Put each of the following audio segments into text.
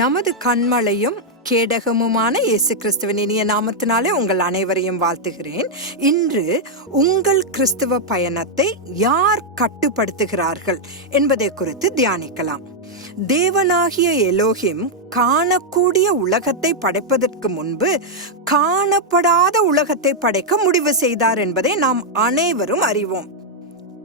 நமது கண்மலையும் கேடகமுமான இயேசு கிறிஸ்துவின் இனிய நாமத்தினாலே உங்கள் அனைவரையும் வாழ்த்துகிறேன். இன்று உங்கள் கிறிஸ்துவ பயணத்தை யார் கட்டுப்படுத்துகிறார்கள் என்பதை குறித்து தியானிக்கலாம். தேவனாகிய எலோகிம் காணக்கூடிய உலகத்தை படைப்பதற்கு முன்பு காணப்படாத உலகத்தை படைக்க முடிவு செய்தார் என்பதை நாம் அனைவரும் அறிவோம்.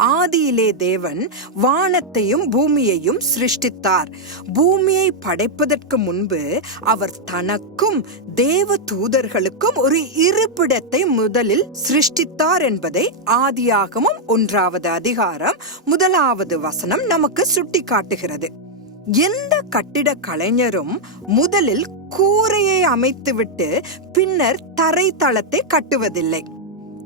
ஆதியிலே தேவன் வானத்தையும் பூமியையும் சிருஷ்டித்தார். பூமியை படைப்பதற்கு முன்பு அவர் தனக்கும் தேவ தூதர்களுக்கும் ஒரு இருப்பிடத்தை முதலில் சிருஷ்டித்தார் என்பதை ஆதியாகமும் ஒன்றாவது அதிகாரம் முதலாவது வசனம் நமக்கு சுட்டிக்காட்டுகிறது. எந்த கட்டிட கலைஞரும் முதலில் கூரையை அமைத்துவிட்டு பின்னர் தரைத்தளத்தை கட்டுவதில்லை.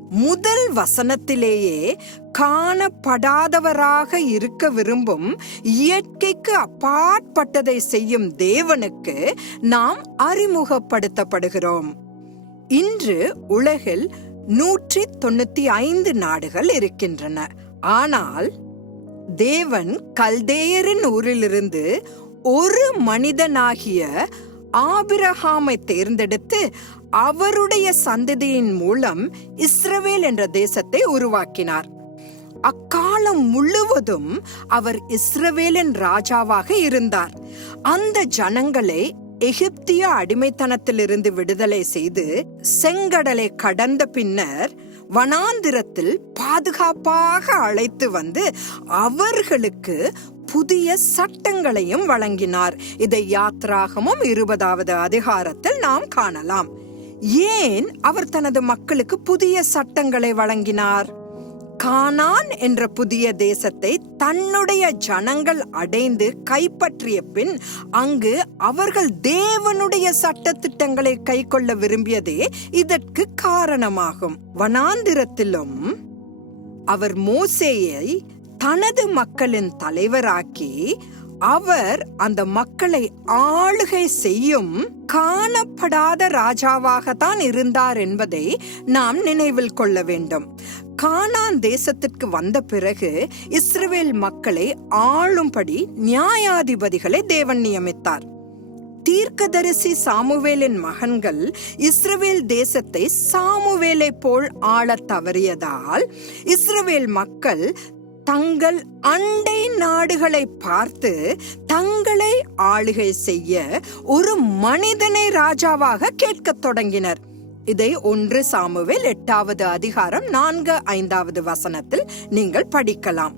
முதல் வசனத்திலேயே காணப்படாதவராக இருக்க விரும்பும் இயற்கைக்கு அப்பாற்பட்டதை செய்யும் தேவனுக்கு நாம் அறிமுகப்படுத்தப்படுகிறோம். இன்று உலகில் நூற்றி தொண்ணூத்தி ஐந்து நாடுகள் இருக்கின்றன. ஆனால் தேவன் கல்தேயரின் ஊரிலிருந்து ஒரு மனிதனாகிய ஆபிரஹாமை தேர்ந்தெடுத்து அவருடைய சந்ததியின் மூலம் இஸ்ரவேல் என்ற தேசத்தை உருவாக்கினார். அக்காலம் முழுவதும் அவர் இஸ்ரவேலின் ராஜாவாக இருந்தார். அந்த ஜனங்களை எகிப்திய அடிமைத்தனத்திலிருந்து விடுதலை செய்து செங்கடலை கடந்த பின்னர் வனாந்திரத்தில் பாதுகாப்பாக அழைத்து வந்து அவர்களுக்கு புதிய சட்டங்களையும் வழங்கினார். இதை யாத்ராகமும் இருபதாவது அதிகாரத்தில் நாம் காணலாம். ஏன் அவர் தனது மக்களுக்கு புதிய சட்டங்களை வழங்கினார்? கானான் என்ற புதிய தேசத்தை தன்னுடைய ஜனங்கள் அடைந்து கைப்பற்றிய பின் அங்கு அவர்கள் தேவனுடைய சட்ட திட்டங்களை கைக்கொள்ள விரும்பியதே இதற்கு காரணமாகும். வனாந்திரத்திலும் அவர் மோசேயை தனது மக்களின் தலைவராக்கி அவர் அந்த மக்களை ஆளுகை செய்யும் காணப்படாத ராஜாவாகத்தான் இருந்தார் என்பதை நாம் நினைவில் கொள்ள வேண்டும். கானான் தேசத்திற்கு வந்த பிறகு இஸ்ரேல் மக்களை ஆளும்படி நியாயாதிபதிகளை தேவன் நியமித்தார். தீர்க்கதரிசி சாமுவேலின் மகன்கள் இஸ்ரவேல் தேசத்தை சாமுவேலை போல் ஆளத் தவறியதால் இஸ்ரவேல் மக்கள் தங்கள் அண்டை நாடுகளை பார்த்து தங்களை ஆளுகை செய்ய ஒரு மனிதனை ராஜாவாக கேட்கத் தொடங்கினர். இதை ஒன்று சாமுவேல் எட்டாவது அதிகாரம் நான்கு ஐந்தாவது வசனத்தில் நீங்கள் படிக்கலாம்.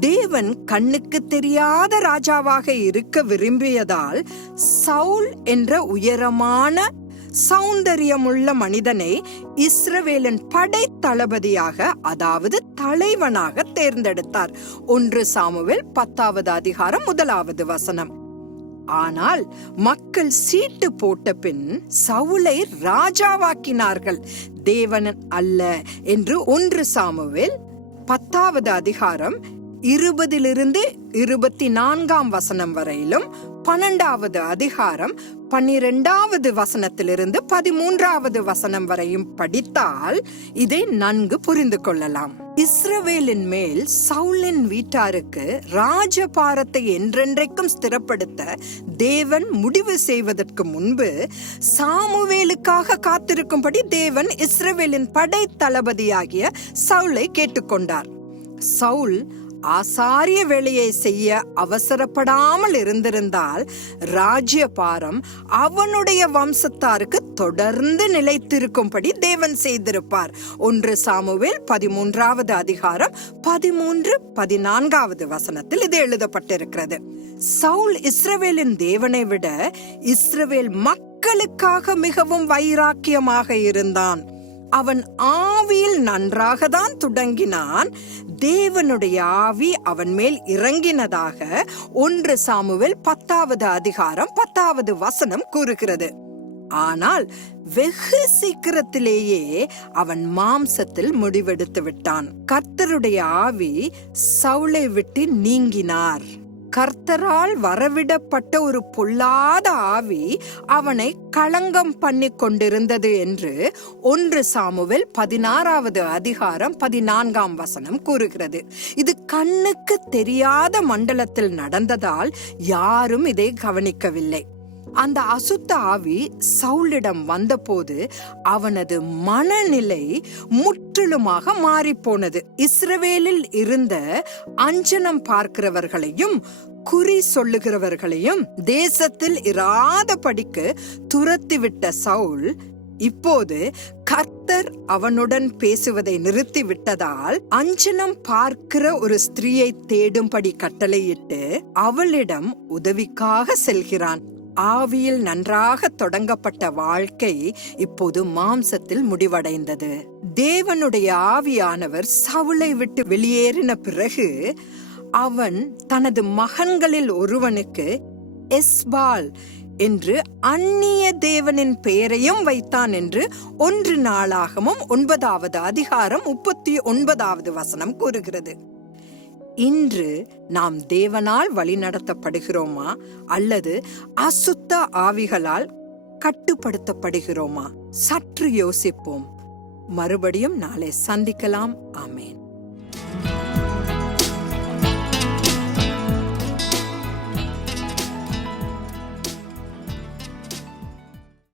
தேவன் கண்ணுக்கு தெரியாத ராஜாவாக இருக்க விரும்பியதால் சவுல் என்ற உயரமான சௌந்தரியமுள்ள மனிதனை இஸ்ரவேலின் படை தளபதியாக அதாவது தலைவனாக தேர்ந்தெடுத்தார். ஒன்று சாமுவேல் பத்தாவது அதிகாரம் முதலாவது வசனம். ஆனால் மக்கள் சீட்டு போட்ட பின் சவுலை ராஜாவாக்கினார்கள். தேவனன் அல்ல என்று ஒன்று சாமுவேல் பத்தாவது அதிகாரம் இருபதிலிருந்து இருபத்தி நான்காம் வசனம் வரையிலும் பன்னெண்டாவது அதிகாரம் பன்னிரெண்டாவது வசனத்திலிருந்து பதிமூன்றாவது வசனம் வரையும் படித்தால் இதை நன்கு புரிந்து கொள்ளலாம். இஸ்ரவேலின் மேல் சவுலின் வீட்டாருக்கு ராஜபாரத்தை என்றென்றைக்கும் ஸ்திரப்படுத்த தேவன் முடிவு செய்வதற்கு முன்பு சாமுவேலுக்காக காத்திருக்கும்படி தேவன் இஸ்ரவேலின் படை தளபதியாகிய சவுலை கேட்டுக்கொண்டார். சவுல் ஆசாரிய வேலையை செய்ய அவசரப்படாமல் இருந்திருந்தால் ராஜ்யபாரம் அவனுடைய வம்சத்தாருக்கு தொடர்ந்து நிலைத்திருக்கும்படி தேவன் செய்திருப்பார். ஒன்று சாமுவேல் பதிமூன்றாவது அதிகாரம் பதிமூன்று பதினான்காவது வசனத்தில் இது எழுதப்பட்டிருக்கிறது. சவுல் இஸ்ரவேலின் தேவனை விட இஸ்ரவேல் மக்களுக்காக மிகவும் வைராக்கியமாக இருந்தான். அவன் ஆவியில் நன்றாக தான் தொடங்கினான். தேவனுடைய ஆவி அவன் மேல் இறங்கினதாக ஒன்று சாமுவேல் பத்தாவது அதிகாரம் பத்தாவது வசனம் கூறுகிறது. ஆனால் வெகு சீக்கிரத்திலேயே அவன் மாம்சத்தில் முடிவெடுத்து விட்டான். கர்த்தருடைய ஆவி சவுளை விட்டு நீங்கினார். கர்த்தரால் வரவிடப்பட்ட ஒரு பொல்லாத ஆவி அவனை களங்கம் பண்ணி கொண்டிருந்தது என்று ஒன்று சாமுவில் பதினாறாவது அதிகாரம் பதினான்காம் வசனம் கூறுகிறது. இது கண்ணுக்கு தெரியாத மண்டலத்தில் நடந்ததால் யாரும் இதை கவனிக்கவில்லை. அந்த அசுத்த ஆவி சவுலிடம் வந்தபோது அவனது மனநிலை முற்றிலுமாக மாறிப்போனது. இஸ்ரவேலில் இருந்த அஞ்சனம் பார்க்கிறவர்களையும் குறி சொல்லுகிறவர்களையும் தேசத்தில் இராதபடிக்கு துரத்திவிட்ட சவுல் இப்போது கர்த்தர் அவனுடன் பேசுவதை நிறுத்தி விட்டதால் அஞ்சனம் பார்க்கிற ஒரு ஸ்திரீயை தேடும்படி கட்டளையிட்டு அவளிடம் உதவிக்காக செல்கிறான். ஆவியில் நன்றாக தொடங்கப்பட்ட வாழ்க்கை இப்போது மாம்சத்தில் முடிவடைந்தது. தேவனுடைய ஆவியானவர் சவுளை விட்டு வெளியேறின பிறகு அவன் தனது மகன்களில் ஒருவனுக்கு எஸ்பால் என்று அந்நிய தேவனின் பெயரையும் வைத்தான் என்று ஒன்று நாளாகமும் ஒன்பதாவது அதிகாரம் முப்பத்தி ஒன்பதாவது வசனம் கூறுகிறது. இன்று நாம் தேவனால் வழிநடத்தப்படுகிறோமா அல்லது அசுத்த ஆவிகளால் கட்டுப்படுத்தப்படுகிறோமா? சற்று யோசிப்போம். மறுபடியும் நாளை சந்திக்கலாம். ஆமேன்.